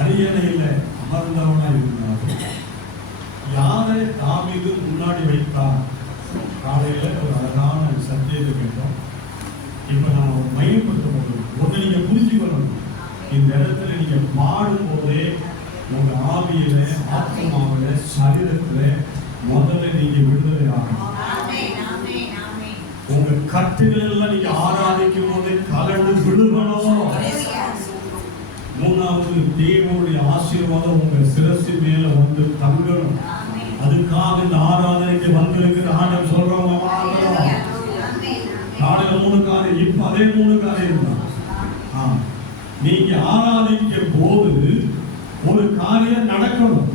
அரியணையில அமர்ந்தவனா இருந்தாலும் யாரை தாவீது முன்னாடி வைத்தார்? காலையில ஒரு அழகான சத்தியத்தை கேட்டோம். இப்ப நான் மையப்படுத்த போகிறேன். ஒன்று நீங்க புரிஞ்சுக்கணும், இந்த இடத்துல நீங்க பாடும் போதே உங்க ஆவியில, ஆத்மாவில, சரீரத்துல முதல்ல நீங்க விடுதலை ஆகணும். உங்க கட்டுகள் எல்லாம் நீங்க ஆராதிக்கும் போதே கலந்து விடுகணும். மூணாவது, தேவனுடைய ஆசீர்வாதம் உங்க சிரசு மேல வந்து தங்கணும். அதுக்காக இந்த ஆராதனைக்கு வந்திருக்கிற ஆண்டவர் சொல்றவங்க காலையில 3 காரியம், இப்ப அதே 3 காரியம் தான். நீங்க ஆராதிக்கும் போது ஒரு காரியம் நடக்கணும்.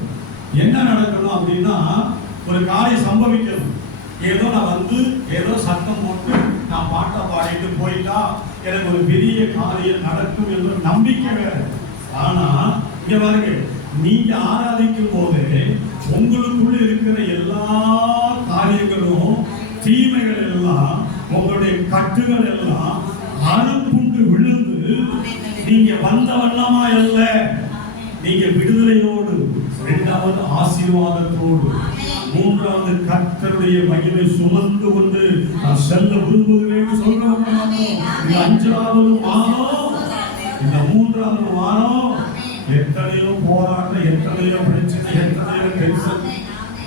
என்ன நடக்கணும் அப்படின்னா, ஒரு காரியம் சம்பவிக்கணும். ஏதோ நான் வந்து ஏதோ சத்தம் போட்டு நான் பாட்டை பாடிட்டு போயிட்டா எனக்கு ஒரு பெரிய காரியம் நடக்கும் என்ற நம்பிக்கை வேற. ஆனா இங்க பாருங்க, நீங்க ஆராதிக்கும் போது உங்களுக்குள்ள இருக்கிற எல்லா காரியங்களும், தீமைகள் எல்லாம், உங்களுடைய கட்டுகள் எல்லாம் அறுப்புண்டு விழுந்து நீங்க வந்த வண்ணமா அல்ல, நீங்க விடுதலையோடு, இரண்டாவது ஆசீர்வாதத்தோடு, மூன்றாவது கர்த்தருடைய மகிமை சுமந்து கொண்டு நான் செல்ல விரும்புகிறேன் சொல்றவங்க. இந்த 5வது வாரம், இந்த 3வது வாரம் எத்தனையோ போராட்டம், எத்தனையோ பிரச்சனை, எத்தனையோ டென்ஷன்.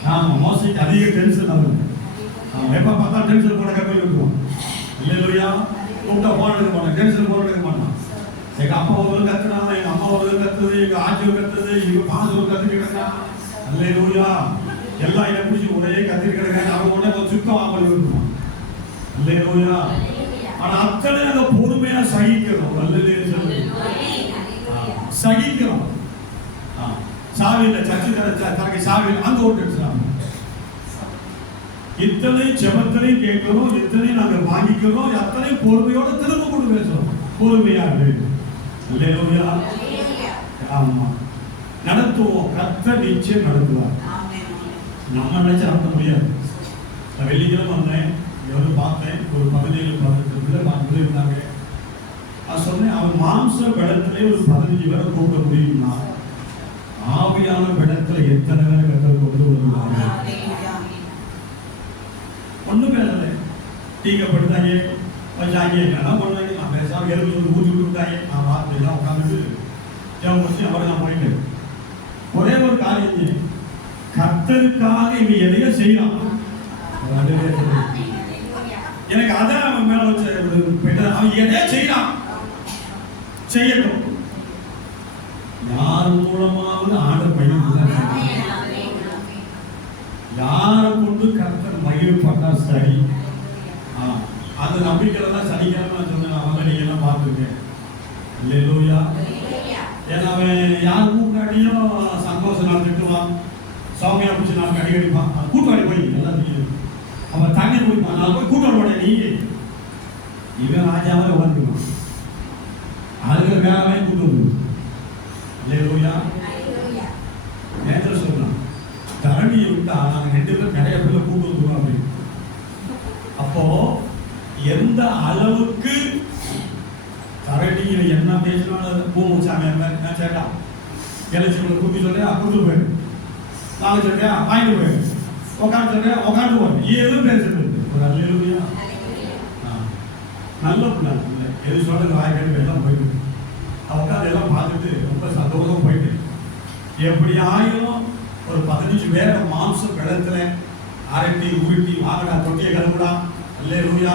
நாம மோசைக்கு அதிக டென்ஷன் ஆகும். நம்ம எப்ப பார்த்தா டென்ஷன் போட கம்மி இருக்குவோம் இல்லையா? கூப்பிட்டா போன எடுக்க மாட்டோம், டென்ஷன் போட எடுக்க மாட்டோம். எங்க அப்பா ஒரு கத்துனாங்க, எங்க அம்மா ஒரு கத்துது, எங்க ஆட்சி ஒரு கத்துது, எங்க பாச ஒரு கத்துக்கிட்டா அல்லேலூயா. எல்லாம் இதை பிடிச்சி ஒரே கத்திரி கிடக்காங்க. அவங்க உடனே சுத்தம் ஆகல இருக்குமா அல்லேலூயா. ஆனா அத்தனை அந்த பொறுமையா சகிக்கிறோம். சகிக்கிறோம். சாவியில் சர்ச்சு தனக்கு சாவியில் அங்க ஓட்டு இத்தனை ஜெபத்திலே கேட்கிறோம், இத்தனை நாங்கள் வாங்கிக்கிறோம், அத்தனை பொறுமையோட திரும்ப கொண்டு பேசுறோம். பொறுமையா அல்லேலூயா. ஆமா, நடத்துவோம். கர்த்தர் நிச்சயம் நடத்துவார். நம்ம நினைச்சு நடத்த முடியாது. வெள்ளிக்கிழமை வந்தேன், எவ்வளவு பார்த்தேன், ஒரு 17 பிள்ளை இருந்தாங்க. நான் சொன்னேன், அவன் மாம்ச படத்திலே ஒரு 15 பேரை கூட்ட முடியும்னா, ஆவியான படத்துல எத்தனை பேரை கத்தர் கொண்டு வருவாங்க? ஒண்ணும் பேசல. டீக்கப்படுத்தாங்க, வச்சாங்க, என்ன பண்ணாங்க, நான் பேசாம எலும்பு சொல்லி ஊற்றி விட்டுட்டாங்க. நான் பார்த்துலாம் உட்காந்துட்டு ஜெபம் முடிச்சு அவரை நான் போயிட்டேன். ஒரே ஒரு காரியம், கர்த்தருக்காக இவங்க எதையோ செய்யலாம். எனக்கு அதான் அவன் மேல வச்ச அவன் எதையோ செய்யலாம், செய்யட்டும். யார் மூலமாவது ஆண்டர் பையன் யாரை கொண்டு கர்த்தர் மகிழ்ப்பட்டா சரி. அந்த நம்பிக்கையில தான் சனிக்கிழமை நான் சொன்னேன், அவங்க நீங்க எல்லாம் பார்த்துருக்கேன் இல்லையா? ஏன்னா அவன் யார் கூட்டாடியும் சந்தோஷம் நான் திட்டுவான், சௌமியா பிடிச்சி நான் அடிக்கடிப்பான். கூட்டாடி போய் எல்லாத்தையும் அவன் தண்ணி குடிப்பான். நான் போய் கூட்டாட மாட்டேன். நீ இவன் ராஜாவே உட்காந்துக்குவான். அதுக்கு வேறவே கூட்டு வந்து இல்லையா? நேற்று சொன்னான், தரணியை விட்டா நாங்கள் 2 பேரும் நிறைய பேர் கூட்டு வந்துருவோம் அப்படின்னு. அப்போ எந்த அளவுக்கு தரணியில் என்ன பேசினாலும் பூமுச்சாங்க சேட்டா எலெக்ஷன்ல கூட்டி சொல்றேன், கூட்டு போயிரு. நாங்கள் சொல்றேன், வாங்கிட்டு போயிரு. உட்காந்து சொல்றேன், உட்காந்து போய் எதுவும் பேசுறது ஒரு அல்லேலூயா. நல்ல பிள்ளை எது சொல்றது வாய்ப்பு எல்லாம் போயிட்டு உட்காந்து எல்லாம் பார்த்துட்டு ரொம்ப சந்தோஷம் போயிட்டு. எப்படி ஆயிரம் ஒரு 15 பேரை மாம்ச கடத்துல அரட்டி உருட்டி வாங்கடா, தொட்டியை கழுவுடா அல்லேலூயா,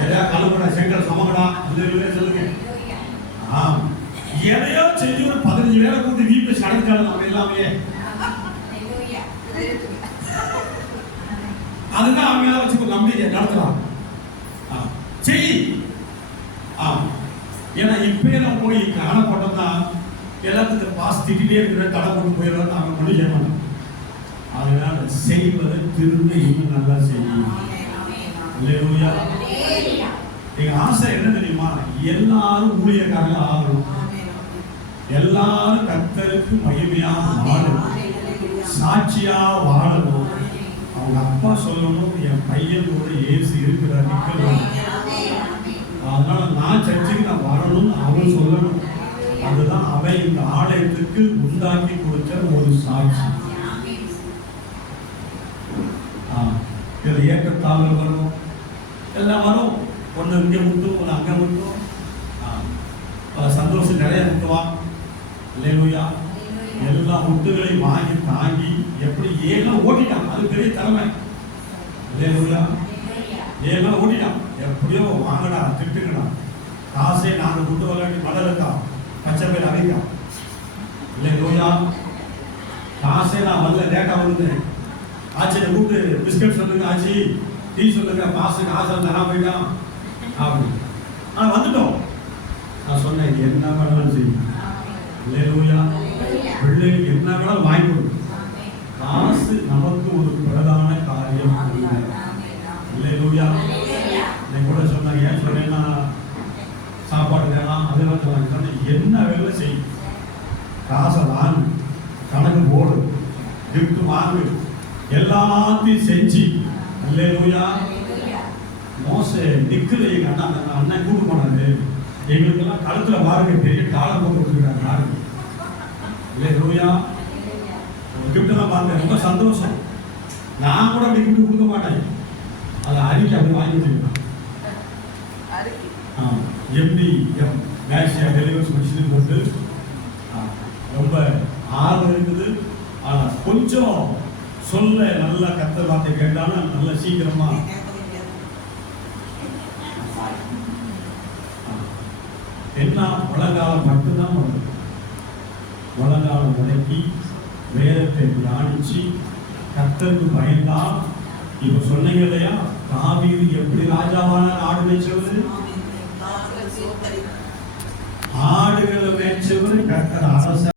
எதையா கழுவுடா, செங்கல் சமங்கடா அல்லேலூயா சொல்லுங்க. எதையோ செஞ்சு ஒரு 15 பேரை கூட்டி வீட்டில் சடைச்சாலும் நம்ம எல்லாமே அதுதான் அவங்க வச்சு நம்பிக்கை நடத்துறாங்க. செய். ஏன்னா இப்பயே நான் போய் காணப்பட்டோம்னா எல்லாத்துக்கும் பாஸ் திட்டிகிட்டே இருக்கிற தடை கொண்டு போயிடுறாங்க, அவங்க கொண்டு செய்ய மாட்டாங்க. அதனால செய்வதை திரும்ப இன்னும் நல்லா செய்யும். அல்லேலூயா. எங்க ஆசை என்ன தெரியுமா? எல்லாரும் ஊழியக்காரங்க ஆகணும், எல்லாரும் கர்த்தருக்கு மகிமையாக வாழணும், சாட்சியா வாழணும். அவங்க அப்பா சொல்லணும், என் பையன் கூட இயேசு இருக்கிறார். அதனால நான் சர்ச்சைக்கு நான் வரணும்னு அவன் சொல்லணும். அதுதான் அவை இந்த ஆலயத்துக்கு உண்டாக்கி கொடுத்த ஒரு சாட்சி. இதுல ஏற்றத்தாழ்வுகள் வரும், எல்லாம் வரும். ஒன்று இங்கே முட்டும், ஒன்று அங்கே முட்டும். சந்தோஷம் நிறைய முட்டுவான். அல்லேலூயா. எல்லா முட்டுகளையும் வாங்கி தாங்கி எப்படி ஏழெல்லாம் ஓட்டிட்டான். அது பெரிய திறமை. அல்லேலூயா. ஏழெல்லாம் ஓட்டிட்டான். எப்படியோ வாங்கடா, திட்டுங்கடா, காசே 4 முட்டு விளையாட்டி மலருக்கா, பச்சை பேர் அடிக்கா. அல்லேலூயா. காசே நான் வரல, லேட்டாக வந்தேன். ஆச்சியை கூப்பிட்டு பிஸ்கட் சொல்லுங்க, ஆச்சி டீ சொல்லுங்க, பாசு காசை தரா போயிட்டான் அப்படி. ஆனால் வந்துட்டோம். நான் சொன்னேன், என்ன வேணாலும் செய்யும். அல்லேலூயா. பிள்ளைகளுக்கு என்ன வேணாலும் வாங்கி கொடுக்கும். காசு நமக்கு ஒரு பிரதான காரியம். அல்லேலூயா. என் கூட சொன்னாங்க, ஏன் சொன்னேன்னா சாப்பாடு வேணாம், அதெல்லாம் சொன்னாங்க. என்ன வேலை செய்யும், காசை வாங்கு, கணக்கு போடு, கிஃப்ட் வாங்கு, எல்லாத்தையும் செஞ்சு. அல்லேலூயா. மோசே நிக்கல. எங்க அண்ணன் கூட்டு போனாரு. எங்களுக்கெல்லாம் கழுத்துல பாருங்க பெரிய காலம் போட்டு கொடுத்துருக்காங்க. அல்லேலூயா. கிஃப்டெல்லாம் பாருங்க, ரொம்ப சந்தோஷம். நான் கூட அப்படி கிஃப்ட் கொடுக்க மாட்டேன். அதை அறிக்கை அப்படி வாங்கி வச்சுருக்கேன். MDM மேக்ஸியா டெலிவரி மிஷின் போட்டு ரொம்ப ஆர்வம் இருக்குது. ஆனால் கொஞ்சம் சொல்ல நல்லா கத்தர் வார்த்தை கேட்டாலும் நல்லா சீக்கிரமா என்ன உலகாலம் மட்டும்தான் வருது. உலகாலம் முடக்கி வேதத்தை தியானிச்சு கத்தருக்கு பயந்தா. இப்ப சொன்னீங்க இல்லையா, தாவீது எப்படி ராஜாவான ஆடு மேய்ச்சவர், ஆடுகளை மேய்ச்சவர், கத்தர் அரச